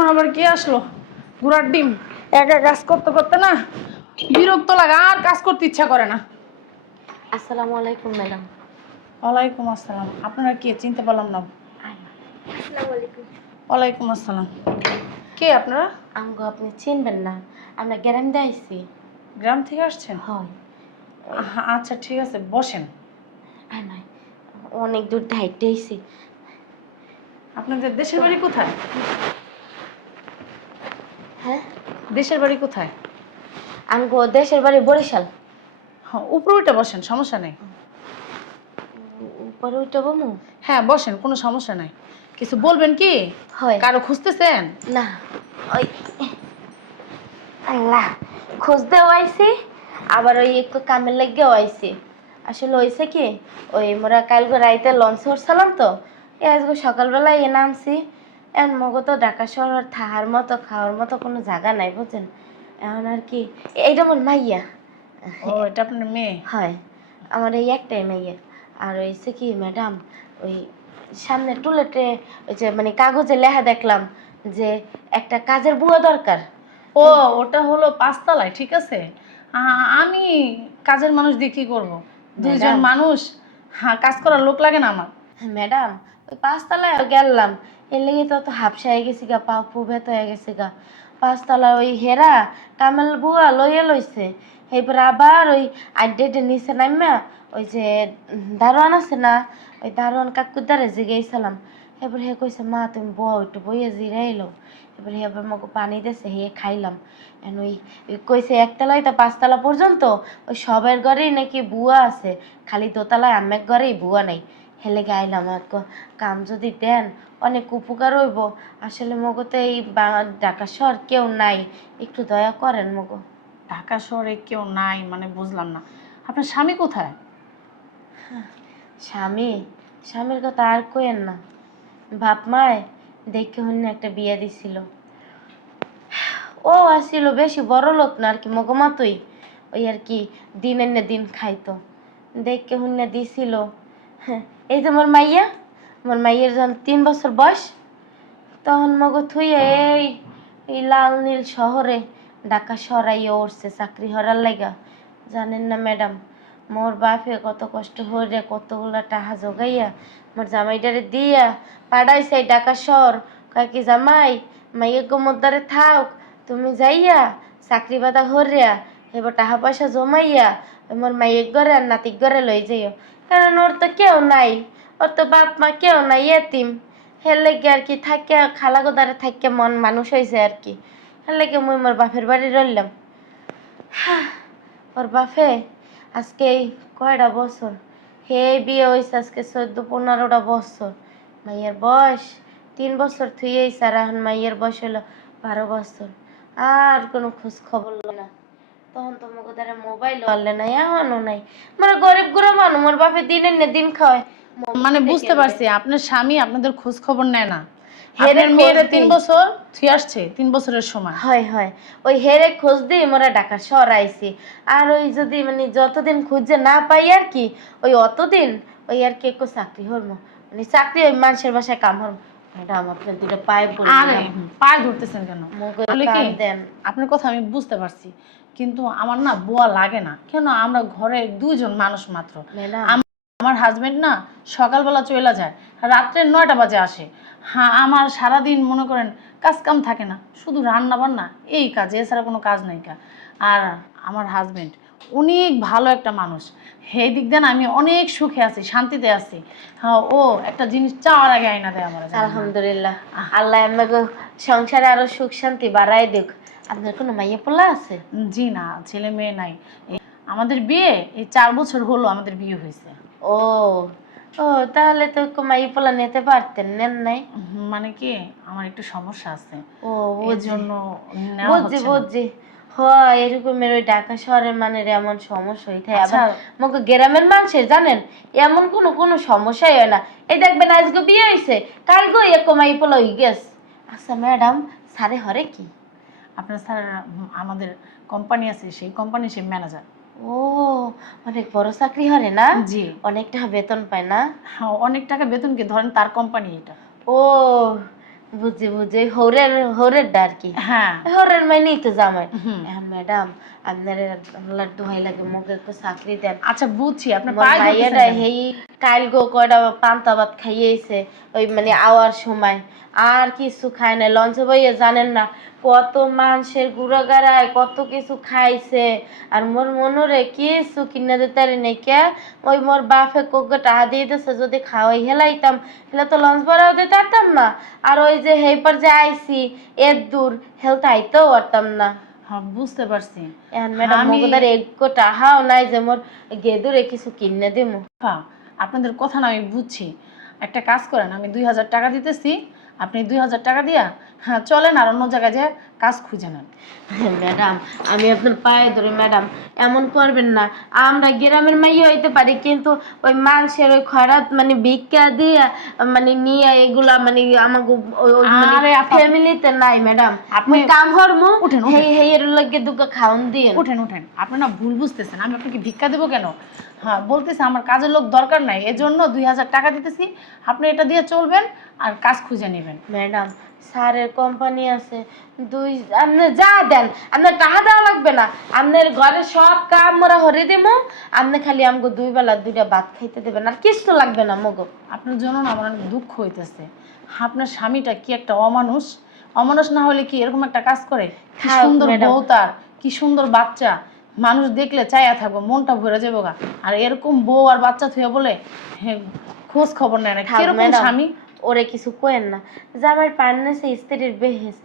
এখন আবার কে আসলো? ঘোড়ার ডিম। একা কাজ করতে করতে না বিরক্ত লাগে, আর কাজ করতে ইচ্ছা করে না। আসসালামু আলাইকুম ম্যাডাম। ওয়ালাইকুম আসসালাম। আপনারা কে? চিনতে পারলাম না। আসসালামু আলাইকুম। ওয়ালাইকুম আসসালাম। কে আপনারা? আমগো আপনি চিনবেন না, আমরা গ্রাম দিয়ে আইছি। গ্রাম থেকে আসছেন? হয়। আচ্ছা ঠিক আছে, বসেন। আর নয়, অনেক দূর হাইটে আইছি। আপনাদের দেশের বাড়ি কোথায়? হ্যাঁ, দেশের বাড়ি কোথায়? আমগো দেশের বাড়ি বরিশাল। হ্যাঁ, উপরে উঠে বসেন, সমস্যা নেই। উপরে উঠে বমু? হ্যাঁ বসেন, কোনো সমস্যা নাই। কিছু বলবেন কি? হয়। কারো খুঁজতেছেন? না, ওই আল্লাহ, খুঁজতেও আইছি, আবার ওই একটু কামের লাগেও আইছি। আসলে হয়েছে কি, ওই মোরা কালকে রাইতে লঞ্চ উঠছিলাম তো, আজকে সকালবেলায় নামছি। এখন মগো তো ঢাকা শহর থাকার মতো খাওয়ার মতো কোনো জায়গা নাই, বুঝছেন? এখন আর কি, এইটা আমার মাইয়া। ও, এটা আপনার মেয়ে? হয়, আমার এই একটাই মাইয়া। আর হয়েছে কি ম্যাডাম, ওই সামনে টুলেটে ওই যে মানে কাগজে লেখা দেখলাম যে একটা কাজের বুয়া দরকার। ও, ওটা হলো পাঁচতলায়, ঠিক আছে। আমি কাজের মানুষ দিয়ে কি করবো? দুইজন ম্যাডাম, মানুষ, হ্যাঁ, কাজ করার লোক লাগে না আমার। ম্যাডাম ওই পাঁচতলায় গেলাম, এর লেগে তো হাফসা হয়ে গেছি গা, পা পু ব্যথ হয়ে গেছে গা। পাঁচতলা ওই হেরা কামেল বুয়া লইয়া লইছে। এরপর আবার ওই আড্ডেটে নিচে নামিয়া ওই যে দারোয়ান আছে না, ওই দারোয়ান কাকুর দ্বারে জিগাইছিলাম। এরপর হে কইছে মা তুমি বউ একটু বইয়া জিরাই এলো। এবার হে আবার মকে পানি দিয়েছে, হে খাইলাম। এখন ওই কইছে একতলায় তো পাঁচতলা পর্যন্ত ওই সবের ঘরেই নাকি বুয়া আছে, খালি দোতলায় আমের ঘরেই বুয়া নেই। হেলে গাইলাম আর কাম যদি দেন অনেক উপকার হইব। আসলে মগো তো এই ঢাকা শহর কেউ নাই, একটু দয়া করেন মগো। ঢাকা শহরে কেউ নাই মানে বুঝলাম না। আপনার স্বামী কোথায়? স্বামী, স্বামীর কথা আর কইেন না। বাপ মায় দেখে হন্য একটা বিয়ে দিছিল। ও আসছিল বেশি বড় লোক না আর কি, মগো মতোই। ওই আর কি দিন এনে দিন খাইতো, দেখে হন্য দিছিল। হ্যাঁ, এই যে মোর মাইয়া, মোর মাইয়ের যখন 3 বছর বয়স, তখন মগো থুইয়া এই এই লাল নীল শহরে ঢাকা সরাইয়া উঠছে চাকরি হরার লাগা। জানেন না ম্যাডাম, মোর বাপে কত কষ্ট হইয়া কতগুলা টাকা জোগাইয়া মোর জামাইটারে দিয়া পাঠাইছে এই ঢাকা শহর। কয় কি জামাই, মাইয়া গোমদ্দারে থাক, তুমি যাইয়া চাকরি বাদা হরিয়া এবার টাকা পয়সা জমাইয়া মোর মাইয়ের ঘরে আর নাতির ঘরে লই যাইও। কারণ ওর তো কেউ নাই, ওর তো বাপ মা কেউ নাই, এতিম। হের লেগে আর কি থাকিয়া খালা গোদারে থাকিয়া মন মানুষ হয়েছে আর কি। হের লেগে মুই মোর বাপের বাড়ি রইলাম। ওর বাপে আজকে এই কয়টা বছর, হে বিয়ে হয়েছে আজকে 14-15টা বছর। মাইয়ের বয়স 3 বছর থুয়েই আর এখন মাইয়ের বয়স হলো 12 বছর। আর কোনো খোঁজ খবর না। তখন তো মগো দ্বারা মোবাইল আনলে নাই, এখনো নাই। মানে গরিব গুড়া মানুষ, মোর বাপে দিনের না দিন খাওয়ায়। মানে বুঝতে পারছি আপনার স্বামী আপনাদের খোঁজ খবর নেয় না। হেরে আপনার খোঁজ মেয়েরা 3 দিই। বছর থুয়ে আসছে, 3 বছরের সময়। হয় হয়, ওই হেরে খোঁজ দিই মোরা ঢাকা শহর আইছি। আর ওই যদি মানে যতদিন খুঁজে না পাই আর কি, ওই অতদিন ওই আর কি একটু চাকরি হরমো, মানে চাকরি ওই মানুষের বাসায় কাম হরমো। ম্যাডাম আপনার দুটো পায়ে পড়ি আরে পায়ে ধরতেছেন কেন? মুখে বলে কি, কাম দেন। আপনার কথা আমি বুঝতে পারছি, কিন্তু আমার না বোয়া লাগে না কেন? আমরা ঘরে দুইজন মানুষ মাত্র। ম্যাডাম, আমার হাজবেন্ড না সকালবেলা চলে যায়, রাত্রে 9টা বাজে আসে। হ্যাঁ, আমার সারাদিন মনে করেন কাজ কাম থাকে না, শুধু রান্না বান্না এই কাজ, এছাড়া কোনো কাজ নাই কা। আর আমার হাজবেন্ড অনেক ভালো একটা মানুষ, সেই দিক দিয়ে না আমি অনেক সুখে আছি, শান্তিতে আছি। হ্যাঁ, ও একটা জিনিস চাওয়ার আগে আইনা দেয় আমার। আলহামদুলিল্লাহ, আল্লাহ আমাকে সংসারে আরো সুখ শান্তি বাড়াই দিক। আপনার কোনো মাইয়া পোলা আছে? জি না, ছেলে মেয়ে নাই। আমাদের বিয়ে এই 4 বছর হলো আমাদের বিয়ে হয়েছে। ও, ও তাহলে তো মাইয়া পোলা নিতে পারতেন, নেন নাই? মানে কি, আমার একটু সমস্যা আছে, ও এর বুঝছি জন্য নেওয়া বুঝছি হচ্ছে না। বুঝছি। হয় এরকমের ওই ঢাকা শহরের মানে এমন সমস্যা হয়ে থাকে। আচ্ছা, আবার মনে গ্রামের মানুষের জানেন এমন কোনো সমস্যাই হয় না। এই দেখবেন আজকে বিয়ে হয়েছে, কালকে এক মাই পোলা হয়ে গেছে। আচ্ছা ম্যাডাম, সারে হরে কি? আপনার স্যার আমাদের কোম্পানি আছে, সেই কোম্পানি সে ম্যানেজার। ও, অনেক বড় চাকরি হরে না? জি। অনেকটা বেতন পায় না? হ্যাঁ, অনেক টাকা বেতন, কি ধরেন তার কোম্পানি এটা। ও, বুঝি বুঝি হরের আর কি। হ্যাঁ হরের মানেই তো জামাই। হুম। এখন ম্যাডাম আপনার আল্লাহর দোহাই লাগে মুখে একটু চাকরি দেন। আচ্ছা বুঝছি, আপনার মোর পায়ে ধরতেছেন মাইয়াটা কেন? হেই কাল গো কয়টা পান্তা ভাত খাইয়েছে ওই মানে আওয়ার সময়, আর কিছু খায় না। লঞ্চে বইয়ে জানেন না কত মানুষের গুঁড়ো গাড়ায় কত কিছু খাইছে, আর মোর মনোরে কিছু কিনে দিতে নেই কে। ওই মোর বাপে কোকে টাকা দিয়ে দিছে, যদি খাওয়াই হেলাইতাম হেলে তো লঞ্চ ভাড়াও দিতে পারতাম না, আর ওই যে হেইপার যে আইছি এর দূর হেলতে আইতেও পারতাম না। হ্যাঁ বুঝতে পারছি। এখন ম্যাডাম আমি মগদার একটু টাকাও নাই যে মোর গেদুরে কিছু কিনে দিমু। হ্যাঁ, আপনাদের কথা না আমি বুঝছি। একটা কাজ করেন, আমি 2000 টাকা দিতেছি, আপনি 2000 টাকা দিয়া হ্যাঁ চলেন আর অন্য জায়গায় যে কাজ খুঁজে নেন। ম্যাডাম আমি আপনার পায়ে ধরে ম্যাডাম, এমন করবেন না। আমরা গ্রামের মাইয়া হইতে পারি, কিন্তু ওই মানুষের ওই খরাত মানে ভিক্ষা দিয়ে মানে নিয়ে এগুলা মানে আমাকে মানে আরে আপা, ফ্যামিলিতে নাই ম্যাডাম। আপনি আপনি কাম হরমু উঠেন, উঠেন। হেই হেই এর লগে দুটো খাওন দিন। উঠেন উঠেন, আপনি না ভুল বুঝতেছেন। আমি আপনাকে ভিক্ষা দেবো কেন? হ্যাঁ বলতেছি আমার কাজের লোক দরকার নাই, এজন্য 2000 টাকা দিতেছি, আপনি এটা দিয়ে চলবেন আর কাজ খুঁজে নেবেন। ম্যাডাম স্যারের কোম্পানি আছে দুই, আপনি যা দেন, আপনার টাকা দেওয়া লাগবে না। আপনার ঘরে সব কাম মোরা হরে দেবো, আপনি খালি আমাকে 2 বেলা 2টা ভাত খাইতে দেবেন, আর কিছু লাগবে না মগো। আপনার জন্য না আমার অনেক দুঃখ হইতেছে। আপনার স্বামীটা কি একটা অমানুষ। অমানুষ না হলে কি এরকম একটা কাজ করে? কি থাক সুন্দর ম্যাডাম। বউ তার, কি সুন্দর বাচ্চা, মানুষ দেখলে চাইয়া থাকবো, মনটা ভরে যাবো গা। আর এরকম বউ আর বাচ্চা থুয়ে বলে হ্যাঁ, খোঁজ খবর নেয় না। থাক কিরকম ম্যাডাম, স্বামী? ওরে কিছু কইেন না। জামাইয়ের পান্নাসে স্ত্রীর বেহেস,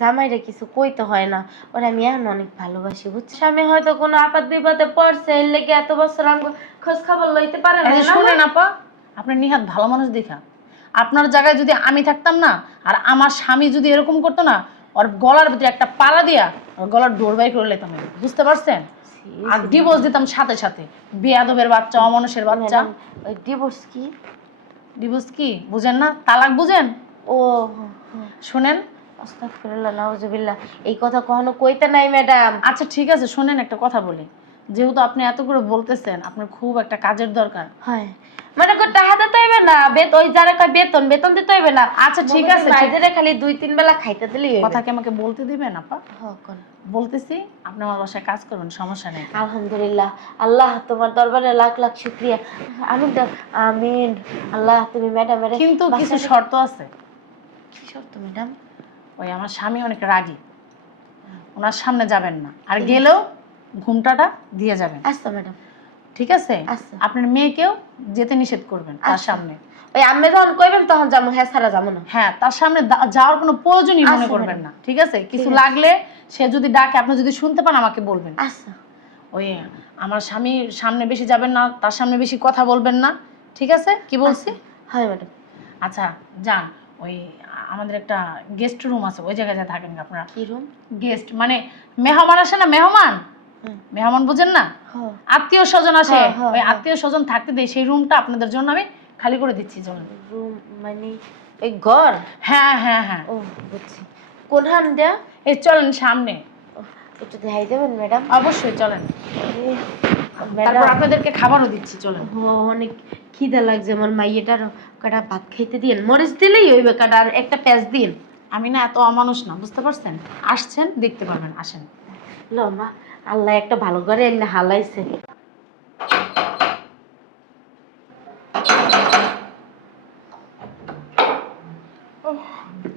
জামাইরে কিছু কইতে হয় না। ওরে আমি এখন অনেক ভালোবাসি বুঝছি। স্বামী হয়তো কোনো আপাত বিপদে পড়ছে, এর লেগে এত বছর আমাকে খোঁজ খবর লইতে পারে এই না যে শোনেন আপা, আপনার নিহাত ভালো মানুষ দেখা। আপনার জায়গায় যদি আমি থাকতাম না, আর আমার স্বামী যদি এরকম করতো না, ওর গলার ভিতরে একটা পালা দিয়া ওর গলার ডোর বাই করে লেতাম আমি, বুঝতে পারছেন? আর ডিভোর্স দিতাম সাথে সাথে। বেয়াদবের বাচ্চা, অমানুষের বাচ্চা। ওই ডিভোর্স কি? ডিভোর্স কি বুঝেন না? তালাক বুঝেন? ও শোনেন, আস্তাগফিরুল্লাহ নাউজুবিল্লাহ, এই কথা কখনো কইতে নাই ম্যাডাম। আচ্ছা ঠিক আছে, শোনেন একটা কথা বলি। যেহেতু আপনি এত করে বলতেছেন, আপনার খুব একটা কাজের দরকার। হয় মানে কো টাকা দিতে হইবে না, ওই যারা কয় বেতন বেতন দিতে হইবে না। আচ্ছা ঠিক আছে, মাইজেরে খালি 2-3 বেলা খাইতে দিলেই হইবে। কথা কি আমাকে বলতে দিবেন আপা? হ্যাঁ কোন। বলতেছি, আপনি আমার বাসায় কাজ করবেন, সমস্যা নেই। আলহামদুলিল্লাহ, আল্লাহ তোমার দরবারে লাখ লাখ শুকরিয়া। আমিন তো আমিন। আল্লাহ তুমি ম্যাডামের কিন্তু কিছু শর্ত আছে। কি শর্ত ম্যাডাম? ওই আমার স্বামী অনেক রাগী, ওনার সামনে যাবেন না, আর গেলেও ঘুমটাটা দিয়ে যাবেন। আচ্ছা ম্যাডাম ঠিক আছে? আচ্ছা। আপনার মেয়েকেও যেতে নিষেধ করবেন তার আচ্ছা। সামনে। ওই আমি যখন কইবেন তখন যাবো, হ্যাঁ ছাড়া যাবো না। হ্যাঁ, তার সামনে যাওয়ার কোনো প্রয়োজনই মনে আচ্ছা, করবেন ম্যাডাম। না, ঠিক আছে? কিছু আছে। লাগলে সে যদি ডাকে, আপনি যদি শুনতে পান আমাকে বলবেন। আচ্ছা ওই আমার স্বামীর সামনে বেশি যাবেন না, তার সামনে বেশি কথা বলবেন না, ঠিক আছে? কি বলছি? হয় ম্যাডাম। আচ্ছা যান, ওই আমাদের একটা গেস্ট রুম আছে, ওই জায়গায় যা থাকেন আপনারা। কি রুম? গেস্ট মানে মেহমান আসে না, মেহমান, মেহমান বুঝেন না? হ্যাঁ আত্মীয় স্বজন আসে, হ্যাঁ, হ্যাঁ, ওই হ্যাঁ। আত্মীয় স্বজন থাকতে দেই, সেই রুমটা আপনাদের জন্য আমি খালি করে দিচ্ছি, চলুন। রুম মানে ওই ঘর? হ্যাঁ হ্যাঁ হ্যাঁ, ও বুঝছি। কোন হান দেয়া? এই চলেন সামনে। একটু দেখাই দেবেন ম্যাডাম? অবশ্যই চলেন, তারপর ম্যাডাম আপনাদেরকে খাবারও দিচ্ছি, চলেন। অনেক খিদা লাগছে আমার। মাইয়েটারও কটা ভাত খাইতে দিন, মরিচ দিলেই হইবে কাটা, আর একটা পেঁয়াজ দিন। আমি না এত অমানুষ না, বুঝতে পারছেন? আসছেন দেখতে পারবেন, আসেন। লো মা, আল্লাহ একটা ভালো করে এনে হালাইছে।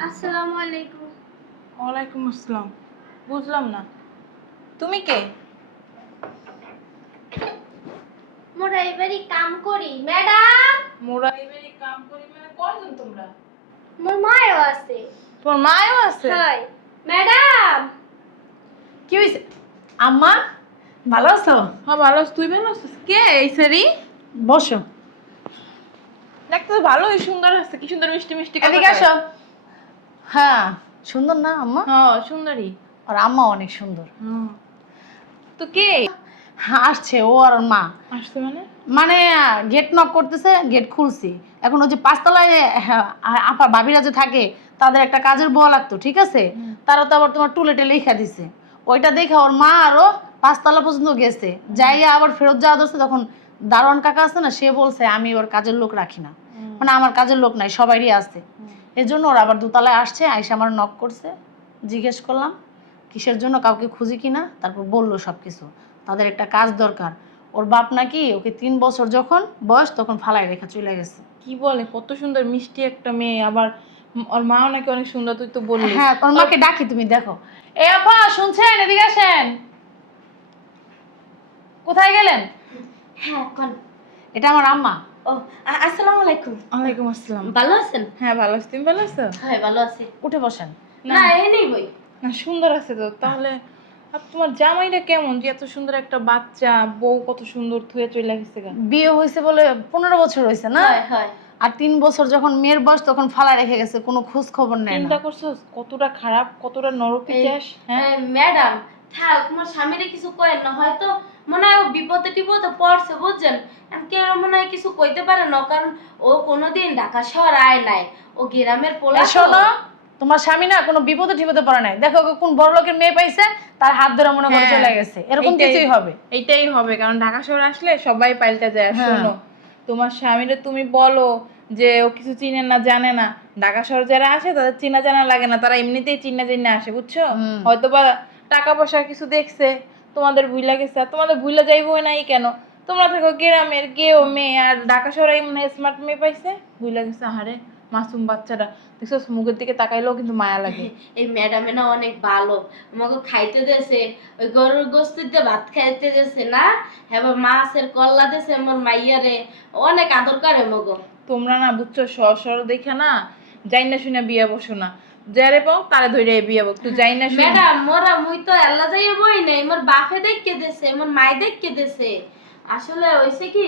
আসসালামু আলাইকুম। ওয়ালাইকুম আসসালাম। বুঝলাম না, তুমি কে? মোরা এবারই কাম করি ম্যাডাম। মোরা এবারে কাম করি মানে কয়জন তোমরা? মোর মায়ও আছে। তোমার মাও আছে? হয় ম্যাডাম। কি হয়েছে আম্মা? ভালো আছো? হ্যাঁ ভালো আছি, তুই ভালো আছিস? কে এই সেরি? বসো। দেখতে তো ভালোই সুন্দর আছে, কি সুন্দর মিষ্টি মিষ্টি কথা এদিকে কয়। আসো। হ্যাঁ সুন্দর না আম্মা? হ্যাঁ সুন্দরী। আর আম্মা অনেক সুন্দর। তো কে হ্যাঁ আসছে ও আর ওর মা। আসছে মানে? মানে গেট নক করতেছে, গেট খুলছি। এখন ওই যে পাঁচতলায় আপা ভাবিরা যে থাকে, তাদের একটা কাজের বল লাগতো, ঠিক আছে? তারা তো আবার তোমার টুলেটে লেখা দিছে, ওইটা দেখে ওর মা আরো 5 তলা পর্যন্ত গেছে, যাইয়া আবার ফেরত যাওয়া ধরছে। তখন দারোয়ান কাকা আছে না, সে বলছে আমি ওর কাজের লোক রাখি না, মানে আমার কাজের লোক নাই, সবারই আছে। এজন্য ওরা আবার দোতলায় আসছে, আইসা আমার নক করছে, জিজ্ঞেস করলাম কিসের জন্য, কাউকে খুঁজি কিনা, তারপর বললো সব কিছু, তাদের একটা কাজ দরকার। ওর বাপ নাকি ওকে 3 বছর যখন বয়স তখন ফালাই রেখা চলে গেছে। কি বলে, কত সুন্দর মিষ্টি একটা মেয়ে, আবার ওর মাও নাকি অনেক সুন্দর, তুই তো বললি। হ্যাঁ, তোর মাকে ডাকি, তুমি দেখো। এ আপা শুনছেন, এদিকে আসেন। কোথায় গেলেন? হ্যাঁ কোন? এটা আমার আম্মা। ও আসসালামু আলাইকুম। ওয়ালাইকুম আসসালাম। ভালো আছেন? হ্যাঁ ভালো আছি, তুমি ভালো আছো? হ্যাঁ ভালো আছি। উঠে বসেন। না এই নেই বই। না সুন্দর আছে তো। তাহলে আর তোমার জামাইটা কেমন, যে এত সুন্দর একটা বাচ্চা, বউ কত সুন্দর থুয়ে চলে গেছে গা? বিয়ে হয়েছে বলে 15 বছর হয়েছে না? হয় হয়। আর 3 বছর যখন মেয়ের বয়স তখন ফালা রেখে গেছে, কোনো খোঁজ খবর নেয় চিন্তা না। করছো কতটা খারাপ, কতটা নরপিচাস। হ্যাঁ ম্যাডাম থাক, তোমার স্বামীরে কিছু কয়েন না, হয়তো মনে হয় ও বিপদে টিপদে পড়ছে বুঝছেন, কেউ মনে হয় কিছু কইতে পারে না, কারণ ও কোনোদিন ঢাকা শহর আয় নাই, ও গ্রামের পোলা। এই শোনো, তোমার স্বামী না কোনো বিপদে টিপদে পড়ে নাই, দেখো ওকে কোন বড় লোকের মেয়ে পাইছে, তার হাত ধরে মনে করে হ্যাঁ, চলে গেছে, এরকম এইটাই- কিছুই হবে। এইটাই হবে, কারণ ঢাকা শহরে আসলে সবাই পাল্টে যায়। আর হ্যাঁ। শোনো, তোমার স্বামীরে তুমি বলো যে ও কিছু চিনে না জানে না, ঢাকা শহর যারা আসে তাদের চিনা জানা লাগে না, তারা এমনিতেই চিনা চিনা আসে, বুঝছো? হুম। হয়তো বা টাকা পয়সা কিছু দেখছে, তোমাদের ভুইলা গেছে, আর তোমাদের ভুইলা যাইবই নাই কেন? তোমরা থাকো গ্রামের গেও মেয়ে, আর ঢাকা শহরে মনে হয় স্মার্ট মেয়ে পাইছে, ভুইলা গেছে। আহারে মাসুম বাচ্চাটা, দেখছো মুখের দিকে তাকাইলেও কিন্তু মায়া লাগে। এই ম্যাডামে না অনেক ভালো, আমাকে খাইতে দেছে, ওই গরুর গোস্ত দিয়ে ভাত খাইতে দেছে না, হ্যাঁ মাছের কল্লা দেছে আমার মাইয়ারে, অনেক আদর করে মগো। তোমরা না বুঝছো, সর সর দেখে না যাই না শুনে বিয়ে বসো না, যারে পাও তারে ধরে বিয়ে বক, তুই যাই না শুনে। ম্যাডাম মোরা মুই তো আল্লাহ যাইয়ে বই নাই, মোর বাপে দেখকে দেছে, মোর মাই দেখকে দেছে। আসলে হইছে কি,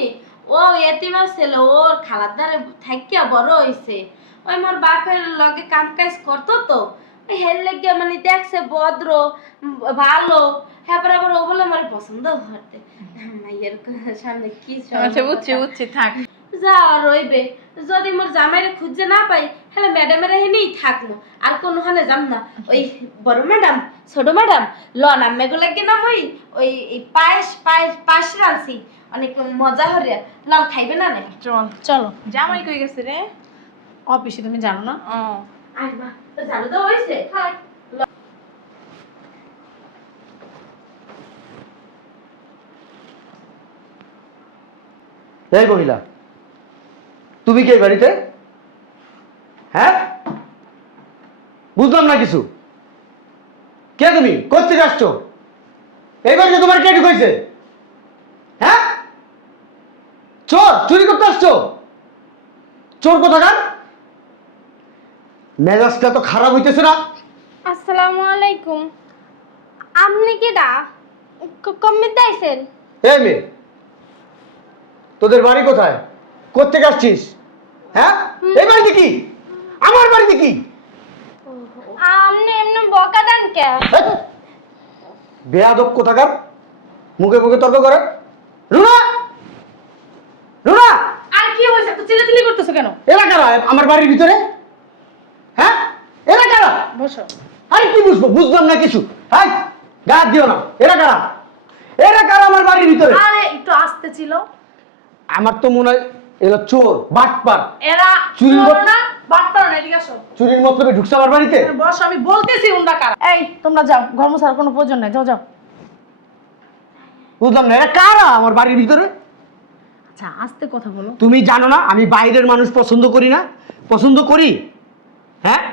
ও এতিমার ছেলে, ওর খালার দ্বারে থাকিয়া বড় হইছে, ওই মোর বাপের লগে কাম কাজ করতো তো, ওই হেল লেগে মানে দেখছে ভদ্র ভালো, হ্যাঁ আবার ও বলে আমার পছন্দ করতে। মাইয়ের সামনে কি আচ্ছা বুঝছি বুঝছি, থাক। যা রইবে, যদি মোর জামাইরে খুঁজে না পাই হ্যাঁ ম্যাডামের হেনেই থাকবো, আর কোনখানে যাম না। ওই বড় ম্যাডাম ছোট ম্যাডাম ল নামে গুলো কিনা ওই পায়েস পায়েস পায়েস রাঁধছি, অনেক মজা হরিয়া লম খাইবে না নাকি? চল চলো, জামাই কই গেছে রে? অফিসে, তুমি জানো না? ও আইবা তো জানো তো হইছে। হ্যাঁ এই মহিলা, তুমি কে বাড়িতে? হ্যাঁ বুঝলাম না কিছু। কে তুমি, কোথেকে আসছো? এই বাড়িতে তোমার কে ঢুকাইছে? হ্যাঁ চোর, চুরি করতে আসছো? চোর কোথাকার? মেজাজটা তো খারাপ হইতেছে না? আসসালামু আলাইকুম। আপনি কেডা? কমিতে আইছেন? এই মেয়ে, তোদের বাড়ি কোথায়, কোথেকে আসছিস? হ্যাঁ এই বাড়িতে কি, আমার বাড়িতে কি? আপনি এমনি বকা দেন কে? বেয়াদব কোথাকার, মুখে মুখে তর্ক করে। রুনা, রুনা, আর কি হয়েছে, তো চিল্লাচিল্লি করতেছো কেন? এরা কারা আমার বাড়ির ভিতরে? হ্যাঁ এরা কারা? বসো। আরে কি বুঝবো, বুঝলাম না কিছু। হাই গা দিও না। এরা কারা, এরা কারা আমার বাড়ির ভিতরে? আরে একটু আস্তে ছিল। আমার তো মনে হয় এরা চোর বাটপার, এরা চুরি চোর না, বাটপার না, এদিকে আসো। চুরির মতলবে ঢুকছে আমার বাড়িতে। বস, আমি বলতেছি উন্ডা কারা। এই তোমরা যাও, ঘর মোছার কোনো প্রয়োজন নাই, যাও যাও। বুঝলাম না এরা কারা আমার বাড়ির ভিতরে। আচ্ছা আস্তে কথা বলো। তুমি জানো না আমি বাইরের মানুষ পছন্দ করি না? পছন্দ করি? হ্যাঁ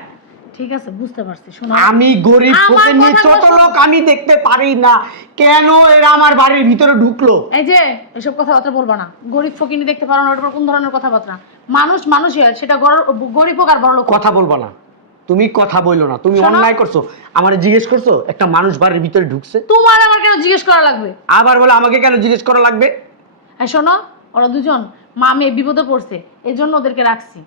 ঠিক আছে, বুঝতে পারছি, শোনো। আমি গরিব আমার ফকিন্নি কথাগুলো ছোট শোনো। লোক, আমি দেখতে পারি না কেন এরা আমার বাড়ির ভিতরে ঢুকলো? এই যে এসব কথাবার্তা বলবা না, গরিব ফকিনি দেখতে পারো না, ওটা কোন ধরনের কথাবার্তা? মানুষ মানুষই হয়, সেটা গরিব হোক আর বড় লোক হোক। কথা বলবা না, তুমি কথা বললো না, তুমি শোনো। অন্যায় করছো। আমার জিজ্ঞেস করছো একটা মানুষ বাড়ির ভিতরে ঢুকছে, তোমার আমার কেন জিজ্ঞেস করা লাগবে? আবার বলে আমাকে কেন জিজ্ঞেস করা লাগবে? এই শোনো, ওরা দুজন মা মেয়ে বিপদে পড়ছে, এই জন্য ওদেরকে রাখছি।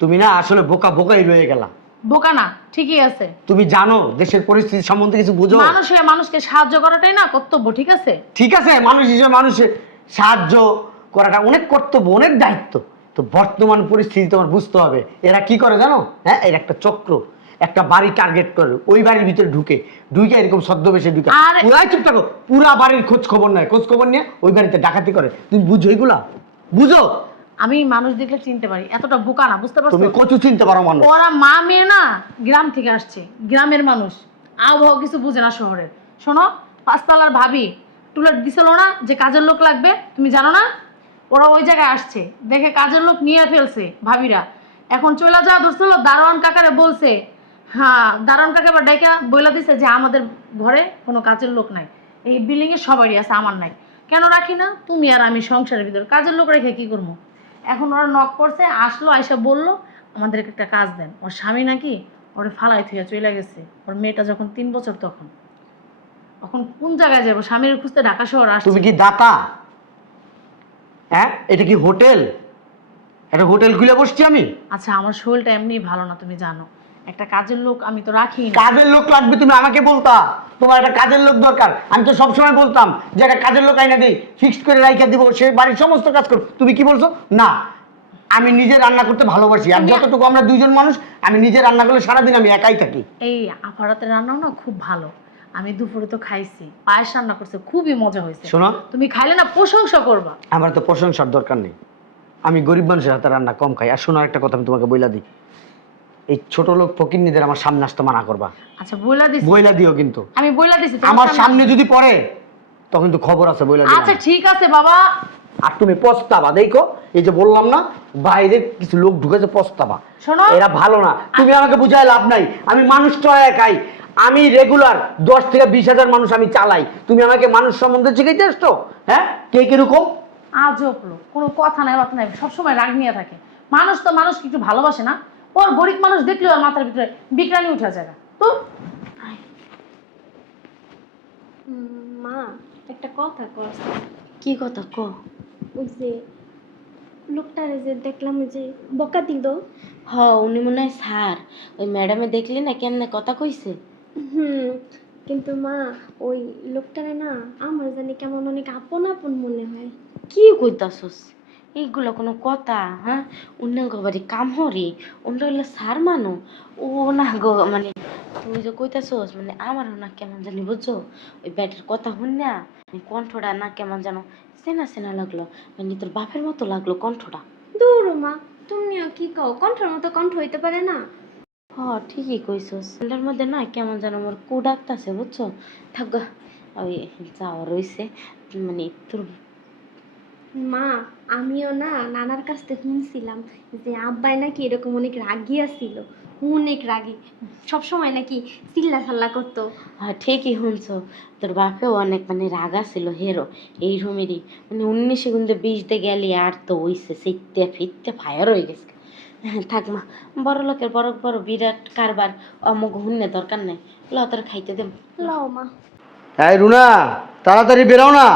তুমি না আসলে বোকা বোকাই রয়ে গেলা। বোকা না, ঠিকই আছে। তুমি জানো দেশের পরিস্থিতি সম্বন্ধে কিছু বুঝো? মানুষ হয়ে মানুষকে সাহায্য করাটাই না কর্তব্য, ঠিক আছে? ঠিক আছে, মানুষ হিসেবে মানুষের সাহায্য করাটা অনেক কর্তব্য, অনেক দায়িত্ব। তো বর্তমান পরিস্থিতি তোমার বুঝতে হবে এরা কি করে জানো? হ্যাঁ এর একটা চক্র, একটা বাড়ি টার্গেট করে, ওই বাড়ির ভিতরে ঢুকে এরকম ছদ্মবেশে ঢুকে আরে- পুরাই চুপ থাকো, পুরা বাড়ির খোঁজ খবর নেয়, খোঁজ খবর নিয়ে ওই বাড়িতে ডাকাতি করে। তুমি বুঝো এগুলা? বুঝো? আমি মানুষ দেখলে চিনতে পারি, এতটা বোকা না, বুঝতে পারছো? তুমি কচু চিনতে পারো মানুষ। ওরা মা মেয়ে না, গ্রাম থেকে আসছে, গ্রামের মানুষ, আবহাওয়া কিছু বুঝে না শহরের। শোনো, পাঁচতলার ভাবি টুলেট দিছিল না যে কাজের লোক লাগবে, তুমি জানো না? ওরা ওই জায়গায় আসছে, দেখে কাজের লোক নিয়ে ফেলছে ভাবিরা। এখন চলে যাওয়া ধরছিল, দারোয়ান কাকারে বলছে, হ্যাঁ দারোয়ান কাকা আবার ডাইকা বইলা দিছে যে আমাদের ঘরে কোনো কাজের লোক নাই, এই বিল্ডিং এ সবারই আছে, আমার নাই। কেন রাখি না? তুমি আর আমি সংসারের ভিতরে কাজের লোক রেখে কি করবো? এখন ওরা নক করছে, আসলো, আয়সা বললো আমাদেরকে একটা কাজ দেন। ওর স্বামী নাকি ওরে ফালাই থুয়ে চলে গেছে, ওর মেয়েটা যখন 3 বছর তখন। এখন কোন জায়গায় যাবো? স্বামীর খুঁজতে ঢাকা শহর আসছে। তুমি কি দাতা? হ্যাঁ, এটা কি হোটেল? একটা হোটেল খুলে বসছি আমি? আচ্ছা, আমার শরীরটা এমনি ভালো না, তুমি জানো। একটা কাজের লোক আমি তো রাখি না। কাজের লোক লাগবে, তুমি আমাকে বলতা তোমার একটা কাজের লোক দরকার। আমি তো সবসময় বলতাম যে একটা কাজের লোক আইনা দিই, ফিক্সড করে রাইখা দিব, সে বাড়ির সমস্ত কাজ করো। তুমি কি বলছো? না, আমি নিজে রান্না করতে ভালোবাসি, আর যতটুকু আমরা দুইজন মানুষ, আমি নিজে রান্না করলে সারাদিন আমি একাই থাকি। এই আফারাতের রান্নাও না খুব ভালো, আমি দুপুরে তো খাইছি, পায়েস রান্না করছে, খুবই মজা হয়েছে। শোনো, তুমি খাইলে না প্রশংসা করবা। আমার তো প্রশংসার দরকার নেই, আমি গরিব মানুষের হাতে রান্না কম খাই। আর শোনো একটা কথা আমি তোমাকে বইলা দিই, এই ছোট লোক ফকিন্নিদের আমার সামনে আসতে মানা করবা। আচ্ছা বইলা দিছি, বইলা দিও কিন্তু। আমি বইলা দিছি আমার সামনে যদি পড়ে তখন তো খবর আছে, বইলা দিও। আচ্ছা ঠিক আছে বাবা। আর তুমি পস্তাবা, দেখো এই যে বললাম না, বাইরে কিছু লোক ঢুকেছে, পস্তাবা। শোনো, এরা ভালো না, তুমি আমাকে বুঝায় লাভ নাই। আমি মানুষ তো একাই, আমি রেগুলার 10 থেকে 20,000 মানুষ আমি চালাই। তুমি আমাকে মানুষ সম্বন্ধে শিখাইতে আসছো? হ্যাঁ, কে কিরকম? আজব লোক, কোনো কথা নাই বার্তা নাই, সবসময় রাগ নিয়ে থাকে। মানুষ তো মানুষকে একটু ভালোবাসে না? ওর গরিব মানুষ দেখলে ওর মাথার ভিতরে বিকরানি উঠা যায় তো। মা একটা কথা কস। কি কথা ক? ওই যে লোকটারে যে দেখলাম ওই যে বকা দিল। হ, উনি মনে হয় স্যার। ওই ম্যাডামে দেখলি না কেমনে কথা কইছে? কিন্তু মা ওই লোকটারে না আমার জানি কেমন অনেক আপন আপন মনে হয়। কি কইতাছস? এইগুলো কোনো কথা? হ্যাঁ, অন্য বাড়ি কাম হরি, অন্য হইলো সার মানো। ও না গো, মানে তুই যে কইতাছস, মানে আমারও না কেমন জানি, বুঝছো? ওই ব্যাটের কথা শুন না, কণ্ঠটা না কেমন যেন চেনা চেনা লাগলো, মানে তোর বাপের মতো লাগলো কণ্ঠটা। দূর মা, তুমিও কি কও? কণ্ঠের মতো কণ্ঠ হইতে পারে না? হ, ঠিকই কইছস। এটার মধ্যে না কেমন যেন আমার কু ডাকতাছে, বুঝছো? থাক গো, ওই যাওয়া রইছে, মানে তোর মা আমিও না নানার কাছ থেকে শুনছিলাম যে আব্বাই নাকি এরকম অনেক রাগী ছিল, অনেক রাগী, সবসময় নাকি চিল্লা ফাল্লা করতো। হ্যাঁ ঠিকই শুনছো, তোর বাপেও অনেক মানে রাগা ছিল হেরো এই রুমেরই, মানে 19 গুণে 20 দিয়ে গেলি আর তো হইছে সিটতে ফিরতে ফায়ার হয়ে গেছে। হ্যাঁ থাক মা, বড় লোকের বড় বড় বিরাট কারবার অমুক হুন্নে দরকার নাই, ল তোর খাইতে দেব। লও মা। এই রুনা, তাড়াতাড়ি বেরাও না,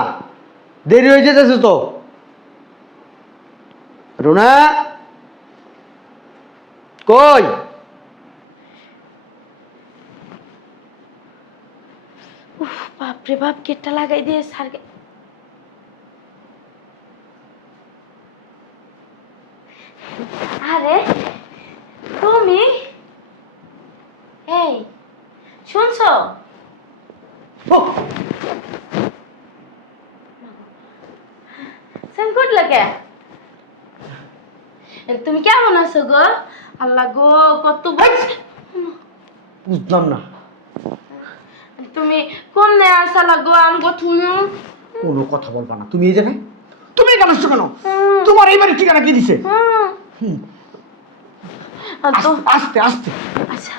দেরি হয়ে যেতেছে তো। রুনা কই? উফ বাপরে বাপ, গেটটা লাগাই দিয়ে সার। আরে তুমি, এই শুনছো? সেম করলে কে? তুমি কেমন আছো গো? আল্লাহ গো, কত বুঝলাম না, তুমি কোন আসালা গো? আমগো তুমি কোনো কথা বলবা না। তুমি এই জায়গায়, তুমি কেন আসছো কেন? তোমার এই বাড়ির ঠিকানা কি দিছে? আস্তে আস্তে। আচ্ছা,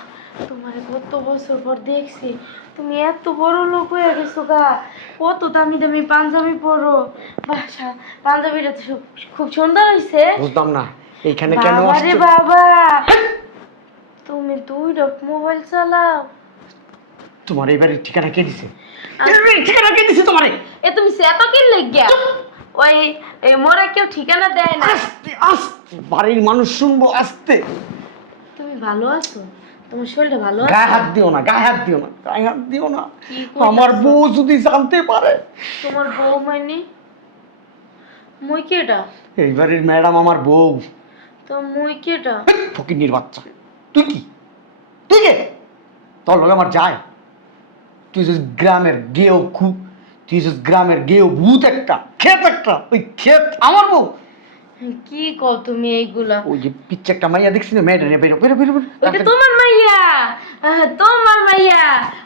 তোমার কত বছর পর দেখছি, তুমি এত বড় লোক হয়ে গেছো গা। কত দামি দামি পাঞ্জাবি পরো, বাসা পাঞ্জাবিটা তো খুব সুন্দর হয়েছে। বুঝলাম না এইখানে কেন আরে আসছো? বাবা, তুমি 2টা মোবাইল চালাও। তোমার এই বাড়ির ঠিকানা কে দিছে? এই বাড়ির ঠিকানা কে দিছে তোমারে? এ তুমি সেটা কি লেগিয়া? ওই মোরা কেউ ঠিকানা দেয় না। আস্তে আস্তে, বাড়ির মানুষ শুনবো, আস্তে। তুমি ভালো আছো? তোমার শরীরটা ভালো আছে? গায়ে হাত দিও না, গায়ে হাত দিও না, গায়ে হাত দিও না। কি কইতাছো? আমার বউ যদি জানতে পারে। তোমার বউ মানে? মুই কেটা? এই বাড়ির ম্যাডাম আমার বউ। তো মুই কেটা? ফকিন্নির বাচ্চা, তুই কি? তুই কে? তোর লগে আমার যায়? তুই যে গ্রামের গেও খুব, তুই যে গ্রামের গেও ভূত একটা, ক্ষেত একটা, ওই ক্ষেত আমার বউ। কি কও তুমি এইগুলা? ওই যে পিচ্ছে একটা মাইয়া দেখছি না, মেয়েটা নিয়ে বেরো বেরো বেরো বেরো। ওইটা তোমার মাইয়া, তোমার মাইয়া,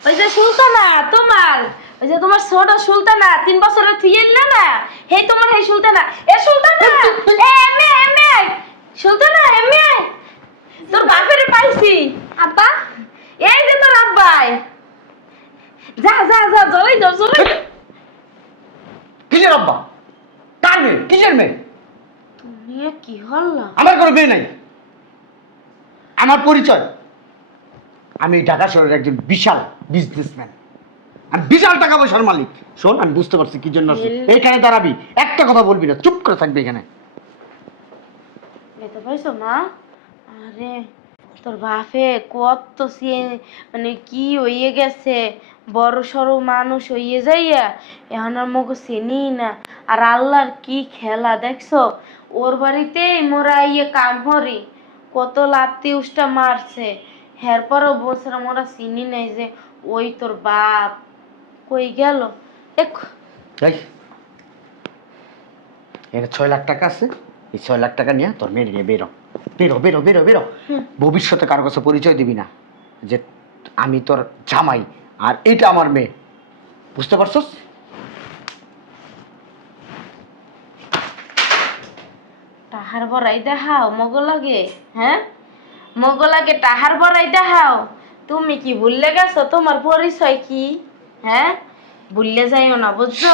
ওই যে সুলতানা তোমার, ওই যে তোমার ছোট সুলতানা 3 বছরের থুইয়েন না, হেই তোমার হেই সুলতানা। এ সুলতানা, এ এমে এমে, সুলতানা এমে, তোর বাপেরে পাইছি। আব্বা এই যে তোর আব্বাই, যা যা যা জলদি ধর জলদি। কিসের আব্বা? কার মেয়ে? কিসের মেয়ে? তুমি কি হল্লা? আমার কোনো মেয়ে নাই। আমার পরিচয়, আমি ঢাকা শহরের একজন বিশাল বিজনেসম্যান, আমি বিশাল টাকা পয়সার মালিক। শোন, আমি বুঝতে পারছি কি জন্য আসছি। এইখানে দাঁড়াবি, একটা কথা বলবি না, চুপ করে থাকবি এখানে। এটা পাইছো মা? আরে তোর বাপে কত মানে কি হইয়ে গেছে, বড় সড়ো মানুষ হইয়ে যাইয়া এখন আর মগো চিনি না। আর আল্লাহর কি খেলা দেখছো, ওর বাড়িতেই মোরা ইয়ে কাম হরি, কত লাত্তি উষ্টা মারছে, হের পরও বছর মোরা চিনি নাই যে ওই তোর বাপ কই গেল। এই, এর 6 লাখ টাকা আছে, এই 6 লাখ টাকা নিয়ে তোর মেয়ে নিয়ে বেরো বেরো বেরো বেরো বেরো। ভবিষ্যতে কারো কাছে পরিচয় দিবি না যে আমি তোর জামাই আর এটা আমার মেয়ে, বুঝতে পারছস? টাহার বড়াই দেখাও মগো লাগে, হ্যাঁ মগো লাগে টাহার বড়াই দেখাও। তুমি কি ভুললে গেছো তোমার পরিচয় কি? হ্যাঁ ভুললে যাইও না, বুঝছো?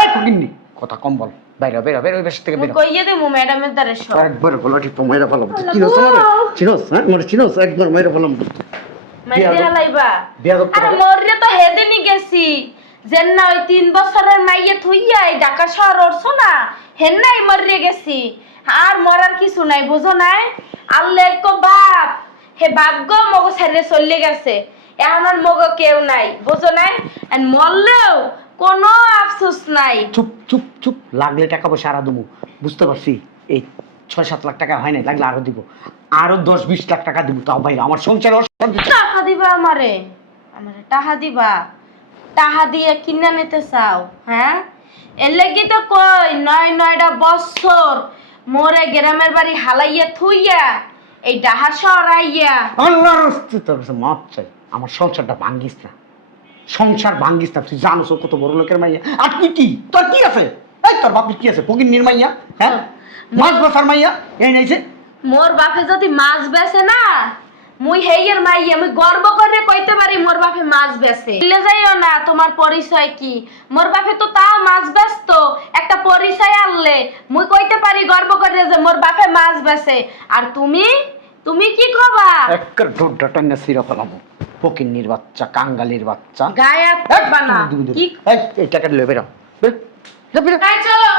এই ফকিন্নি, কথা কম বল, বেরো বেরো বেরো, ওই বাসা থেকে বেরো। কইয়ে দেবো ম্যাডামের দ্বারে সব। একবার বলো, ঠিক মেরে ফেলাম। চিনোস আমারে? চিনোস? হ্যাঁ মানে চিনোস? একবার মেরে ফেলাম। মাইতে হালাইবা? বিয়াদব আরে মরিয়া তো হেদিনই গেছি, যেন না ওই 3 বছরের মাইয়ে থুইয়া এই ঢাকা শহর উঠছো না, হেন নাই মরিয়ে গেছি। আর মরার কিছু নাই, বুঝো নাই? আল্লাহ এক বাপ, হে বাপ গো মগো ছেড়ে চলে গেছে, এখন আর মগো কেউ নাই, বুঝো নাই? আর মরলেও কোনো আফসোস নাই। চুপ চুপ চুপ, লাগলে টাকা পয়সা আরো দেবো, বুঝতে পারছি? এই 6-7 লাখ টাকা হয় না, লাগলে আরো দিব, আরো 10-20 লাখ টাকা দিব, তাও ভাই আমার সংসারে অশান্তি। টাকা দিবা আমারে, আমারে টাকা দিবা? টাকা দিয়ে কিনা নিতে চাও? হ্যাঁ এর লাগি তো কই 9-9টা বছর মোরে গ্রামের বাড়ি হালাইয়া থুইয়া এই ডাহা শহর আইয়া। আল্লাহর রাস্তে তোর কাছে মাপ চাই, আমার সংসারটা ভাঙ্গিস না, সংসার ভাঙ্গিস না। তুই জানোস ও কত বড় লোকের মাইয়া, আর তুই কি, তোর কি আছে? এই তোর বাপের কি আছে? ফকির নির্মাইয়া, হ্যাঁ মাছ বসার মাইয়া, এই নাইছে। মোর বাপে যদি মাছ বেচে না, মুই হেইয়ের মাইয়া, মুই গর্ব করে কইতে পারি মোর বাপে মাছ বেচে। বললে যাইও না তোমার পরিচয় কি, মোর বাপে তো তাও মাছ বেচতো, একটা পরিচয় আনলে মুই কইতে পারি গর্ব করে যে মোর বাপে মাছ বেচে। আর তুমি তুমি কি কবা? একটা ডোডাটা না সিরা ফেলাবো, ফকির বাচ্চা, কাঙ্গালির বাচ্চা, গায়ে হাত দিবা না। কি এই টাকা দিলে বেরো বেরো বেরো। তাই চলো।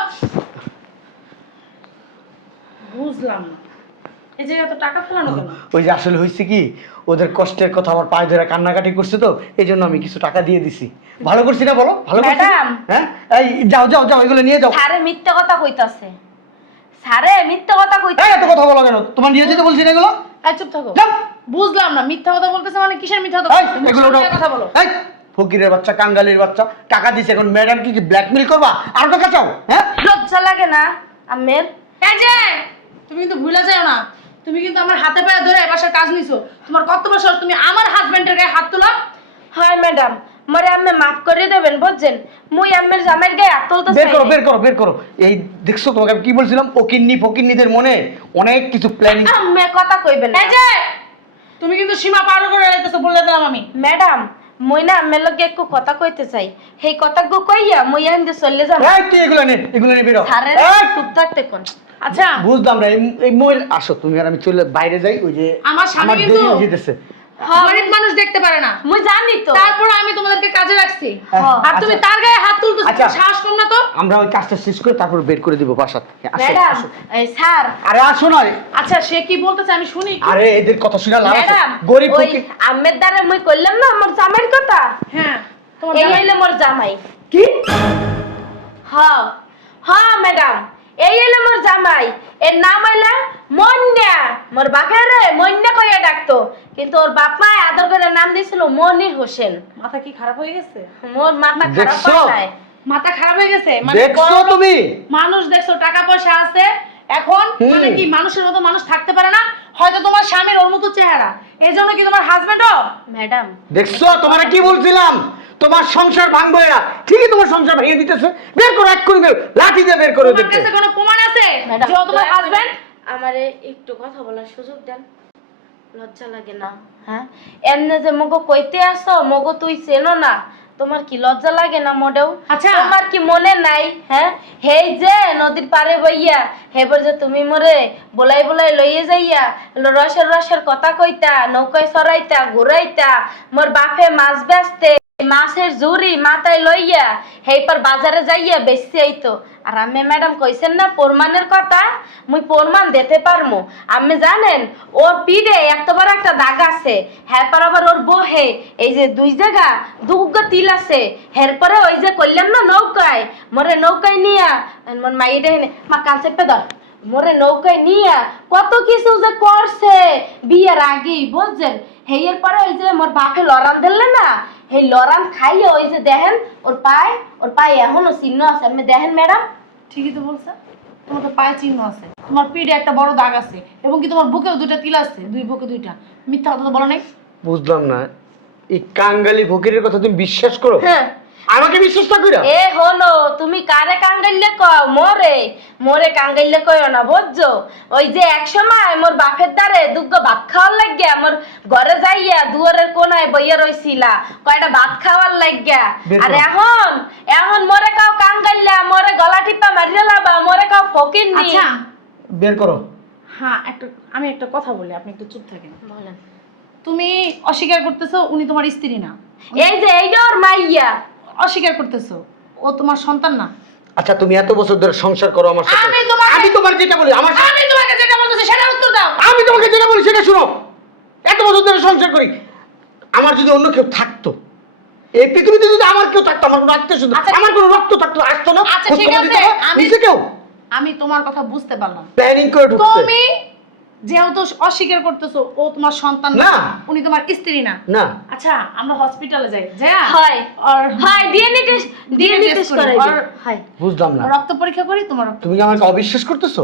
বুঝলাম না এই জায়গায় তো টাকা ফেলানো কেন? ওই যে আসলে হয়েছে কি, ওদের কষ্টের কথা আমার পায়ে ধরে কান্নাকাটি করছে, তো এই জন্য আমি কিছু টাকা দিয়ে দিছি। ভালো করছি না বলো? ভালো করছি? ম্যাডাম। হ্যাঁ এই যাও যাও যাও, এগুলো নিয়ে যাও। সারে মিথ্যা কথা কইতাছে, সারে মিথ্যা কথা এই কইতাছে। এত কথা বলো কেন? তোমার নিয়ে যেতে বলছি না এগুলো? এই চুপ থাকো। যাও। বুঝলাম না, মিথ্যা কথা বলতেছে মানে কিসের মিথ্যা কথা এই, বলতেছে? এগুলো সামনে নাও। কথা বলো। এই ফকিরের বাচ্চা, কাঙ্গালির বাচ্চা, টাকা দিছে, এখন ম্যাডাম কি ব্ল্যাকমেল করবা? আর টাকা চাও? হ্যাঁ লজ্জা লাগে না আমের? এই যে তুমি কিন্তু ভুলে যাও না, তুমি কিন্তু আমার হাতে পায়ে ধরে এ বাসার কাজ নিছো। তোমার কর্তব্য সব, তুমি আমার হাজবেন্ডের গায়ে হাত তোলা। হয় ম্যাডাম, মরে আম্মে মাফ করে দেবেন, বুঝছেন? মুই আম্মের জামাইয়ের গায়ে হাত তুলতে বের চাই করো না। বের করো বের করো। এই দেখছো তোমাকে আমি কি বলছিলাম? ফকিন্নিদের মনে অনেক কিছু প্ল্যানিং। আম্মে কথা কইবেন না। এই যে তুমি কিন্তু সীমা পার করে যাইতেছো, বলে দিলাম আমি। ম্যাডাম মুই না আম্মের লগে একটু কথা কইতে চাই, সেই কথাগো কইয়া মুই এন্ড চলে যাব। এই তুই এগুলো নে বেরো। সারে এই, চুপ থাকতে কোন। আচ্ছা বুঝলাম না, এই মহিলা আসো তুমি আর আমি চলে বাইরে যাই। ওই যে আমার স্বামী দেরি কিন্তু- হয়ে যেতেছে। গরিব মানুষ দেখতে পারে না, মুই জানি তো। তারপর আমি তোমাদেরকে কাজে রাখছি, হ্যাঁ, আর তুমি আচ্ছা। তার গায়ে হাত তুলতেছো। আচ্ছা। সাহস কম না তো? আমরা ওই কাজটা শেষ করে তারপর বের করে দিব বাসা থেকে। আসো, ম্যাডাম আসো। এই স্যার, আরে আসো না। আচ্ছা সে কি বলতেছে আমি শুনি। আরে এদের কথা শুনে লাভ আছে? ম্যাডাম গরিব ওই ফকির। আম্মের দ্বারা মুই কইলাম না আমার জামাইয়ের কথা, হ্যাঁ তোমার এই জামাই। হইলো মোর জামাই। কি? হ্যাঁ হ্যাঁ ম্যাডাম, এই হইলো মোর জামাই। এর নাম হইলো মন্যা। মোর বাপের মন্যা কইয়া ডাকতো, কিন্তু ওর বাপ মা আদর করে নাম দিয়েছিল মনির হোসেন। মাথা কি খারাপ হয়ে গেছে? মোর মাথা খারাপ দেখছো? হয় নাই। মাথা খারাপ হয়ে গেছে মানে দেখছো বড় লোক তুমি? মানুষ দেখছো, টাকা পয়সা আছে, এখন হুম। মানে কি মানুষের মতো মানুষ থাকতে পারে না? হয়তো তোমার স্বামীর ওর মতো চেহারা, এই জন্য কি তোমার হাজবেন্ডও? ম্যাডাম দেখছো তোমার কি বলছিলাম, তোমার সংসার ভাঙবো এরা, ঠিকই তোমার সংসার ভেঙে দিতেছে। বের করো, এক করে বের, লাঠি দিয়ে বের করে তোমার দিতে। কাছে কোনো প্রমাণ আছে ম্যাডাম যে ও তোমার হাজবেন্ড? আমারে একটু কথা বলার সুযোগ দেন। লজ্জা লাগে না? হ্যাঁ, এমনি যে মগো কইতে আসো, মগো তুই চেনো না, তোমার কি লজ্জা লাগে না মোটেও? আচ্ছা। তোমার কি মনে নাই? হ্যাঁ, হেই যে নদীর পারে বইয়া হেবার যে তুমি মরে বলাই বলাই লইয়ে যাইয়া রসের রসের কথা কইতা, নৌকায় সরাইতা, ঘুরাইতা, মোর বাপে মাছ বেচতে, মাছের জুড়ি মাথায় লইয়া হেইপার বাজারে যাইয়া বেশি আইতো। আর আমি ম্যাডাম কইছেন না প্রমাণের কথা, মুই প্রমাণ দিতে পারমু। আমি জানেন ওর পিঠে এত বড় একটা দাগ আছে, হেরপর আবার ওর বহে এই যে দুই জায়গা দুগ্গা তিল আছে, হেরপরে ওই যে কইলাম না নৌকায়, মরে নৌকায় নিয়া মন মাইডে মা কান চেপে ধর, মোরে নৌকায় নিয়া কত কিছু যে করছে বিয়ের আগেই, বুঝছেন? হেয়ের পরে ওই যে মোর বাপে লড়ান দিলে না, সেই লড়ান খাইয়ে ওই যে দেখেন ওর পায়ে এখনো চিহ্ন আছে, আপনি দেখেন ম্যাডাম। ঠিকই তো বলছে, তোমার তো পায়ে চিহ্ন আছে, তোমার পিঠে একটা বড় দাগ আছে, এবং কি তোমার বুকেও দুইটা তিল আছে, দুই বুকে দুইটা। মিথ্যা কথা তো বলো নাই। বুঝলাম না, এই কাঙ্গালি ফকিরের কথা তুমি বিশ্বাস করো? হ্যাঁ, আমাকে বিশ্বাস না কইরা? এ হলো তুমি কারে কাঙ্গাইলে কও? মোরে কাঙ্গাইলে কইও না, বুঝছো? ওই যে এক সময় মোর বাপের দ্বারে দুগ্গ ভাত খাওয়ার লাগিয়া মোর ঘরে যাইয়া দুয়ারের কোনায় বইয়া রইছিলা কয়টা ভাত খাওয়ার লাগিয়া। বের আর করো। এখন মোরে কাও কাঙ্গাইলা, মোরে গলা টিপা মারিয়া লাবা, মোরে কাও ফকিন্নি। আচ্ছা বের করো। হ্যাঁ, আমি একটা কথা বলি, আপনি একটু চুপ থাকেন। বলেন। তুমি অস্বীকার করতেছো উনি তোমার স্ত্রী না, এই যে এইটা ওর মাইয়া। অস্বীকার করতেছো ও তোমার সন্তান না। আচ্ছা তুমি এত বছর ধরে সংসার করো আমার সাথে, আমি তোমার যেটা বলি আমার সাথে, আমি তোমাকে যেটা বলতেছি সেটা উত্তর দাও। আমি তোমাকে যেটা বলি সেটা শুনো। এত বছর ধরে সংসার করি, আমার যদি অন্য কেউ থাকতো, এই পৃথিবীতে যদি আমার কেউ থাকতো, আমার কোনো আত্মীয় স্বজন, আচ্ছা, আমার কোনো রক্ত থাকতো, আসতো না। আচ্ছা, ঠিক খোঁজ খবর দিত আছে, না, নিচে কেউ আমি তোমার কথা বুঝতে পারলাম। প্ল্যানিং করে ঢুকছে। তুমি যেহেতু অস্বীকার করতেছো ও তোমার সন্তান না, না। উনি তোমার স্ত্রী না। না, আচ্ছা, আমরা হসপিটালে যাই, হয় আর হয় ডিএনএ টেস্ট করি, করাই আর হয়। বুঝলাম না, রক্ত পরীক্ষা করি তোমার রক্ত। তুমি কি আমাকে অবিশ্বাস করতেছো?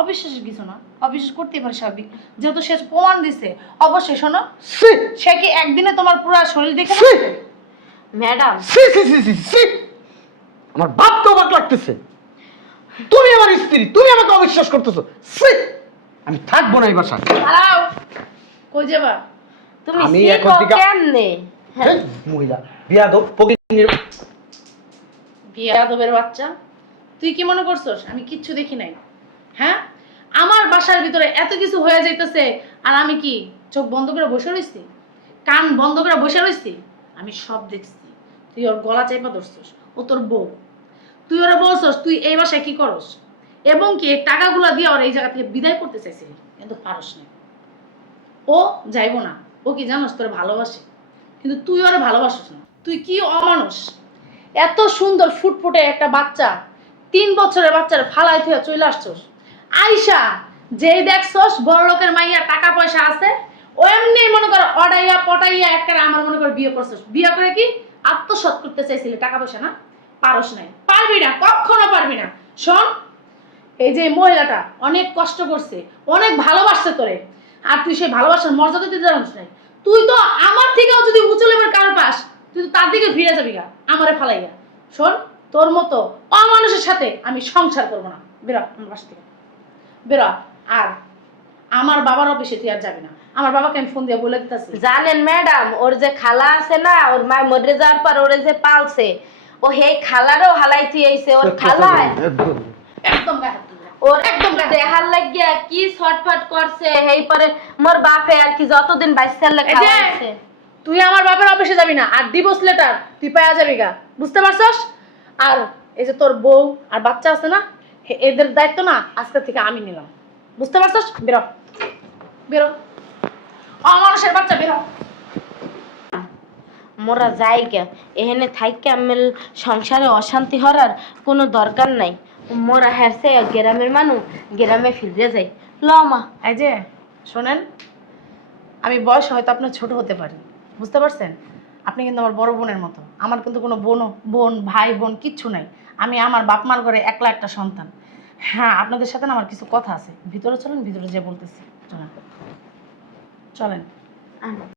অবিশ্বাসের কিছু না, অবিশ্বাস করতেই পারে স্বাভাবিক, যেহেতু সে প্রমাণ দিছে। অবশ্যই শোনো, সি সে কি একদিনে তোমার পুরো শরীর দেখে সি ফেলছে? ম্যাডাম সি সি সি সি সি আমার বাপ তো অবাক লাগতেছে। তুমি আমার স্ত্রী, তুমি আমাকে অবিশ্বাস করতেছো? সি আমি থাকবো না এই বাসায়। দাঁড়াও, কই যাবা? তুমি আমি শিখো এখন থেকে- কেমনে? এই মহিলা বিয়াদব ফকির। বিয়াদবের বাচ্চা, তুই কি মনে করছস আমি কিচ্ছু দেখি নাই? হ্যাঁ, আমার বাসার ভিতরে এত কিছু হয়ে যাইতেছে, আর আমি কি চোখ বন্ধ করে বসে রইছি, কান বন্ধ করে বসে রইছি? আমি সব দেখছি। তুই ওর গলা চাইপা ধরছস, ও তোর বউ। তুই ওরা বলছস তুই এই বাসায় কি করস, এবং কি এই টাকাগুলো দিয়ে ওর এই জায়গা থেকে বিদায় করতে চাইছিলি, কিন্তু পারস না। ও যাইবো না, ও কি জানোস তোর ভালোবাসে, কিন্তু তুই ওরা ভালোবাসিস না। তুই কি অমানুষ, এত সুন্দর ফুটফুটে একটা বাচ্চা, 3 বছরের বাচ্চার ফালাই থুয়া চলে আসছস। আয়শা যেই দেখছস বড় লোকের মাইয়া, টাকা পয়সা আছে, ও এমনি মনে কর অডাইয়া পটাইয়া একবারে আমার মনে কর বিয়ে করছস। বিয়ে করে কি আত্মসৎ করতে চাইছিলি, টাকা পয়সা না? পারস নাই, পারবি না, কখনো পারবি না। শোন, এই যে মহিলাটা অনেক কষ্ট করছে, অনেক ভালোবাসছে তোরে, আর তুই সেই ভালোবাসার মর্যাদা দিতে জানিস নাই। তুই তো আমার থেকেও যদি উঁচু লেভেলের কারো পাস, তুই তো তার দিকে ফিরে যাবি গা, আমারে ফালাইয়া। শোন, তোর মতো অমানুষের সাথে আমি সংসার করবো না। বেরো আমার বাসা থেকে, বেরো। আর আমার বাবার অফিসে তুই আর যাবি না। আমার বাবাকে আমি ফোন দিয়ে বলে দিতেছি। জানেন ম্যাডাম, ওর যে খালা আছে না, ওর মা মরে যাওয়ার পর ওরে যে পালছে, ও সেই খালারও হালাই থুইছে। ওর খালায় একদম গায়ে হাত দিবি না। ওর একদম দেহার লাগিয়া কি ছটফট করছে, এই পরে মোর বাপে আর কি যতদিন বাইসার এই যে, লেখা আছে। তুই আমার বাবার অফিসে যাবি না, আর ডিভোর্স লেটার তুই পাওয়া যাবি গা, বুঝতে পারছস? আর এই যে তোর বউ আর বাচ্চা আছে না, এদের দায়িত্ব না আজকে থেকে আমি নিলাম, বুঝতে পারছস? বেরো, বেরো, অমানুষের বাচ্চা, বেরো। মোরা জায়গা এখানে থাইকে আমেল সংসারে অশান্তি হরার কোনো দরকার নাই। মোরা হেরছে গ্রামের মানুষ, গ্রামে ফিরে যাই। ল মা। এই যে শোনেন, আমি বয়স হয়তো আপনার ছোট হতে পারি, বুঝতে পারছেন? আপনি কিন্তু আমার বড় বোনের মতো। আমার কিন্তু কোনো বোন ভাই বোন কিচ্ছু নাই। আমি আমার বাপ মার ঘরে একলা একটা সন্তান। হ্যাঁ, আপনাদের সাথে না আমার কিছু কথা আছে। ভিতরে চলেন, ভিতরে যেয়ে বলতেছি। চলেন, চলেন। আনো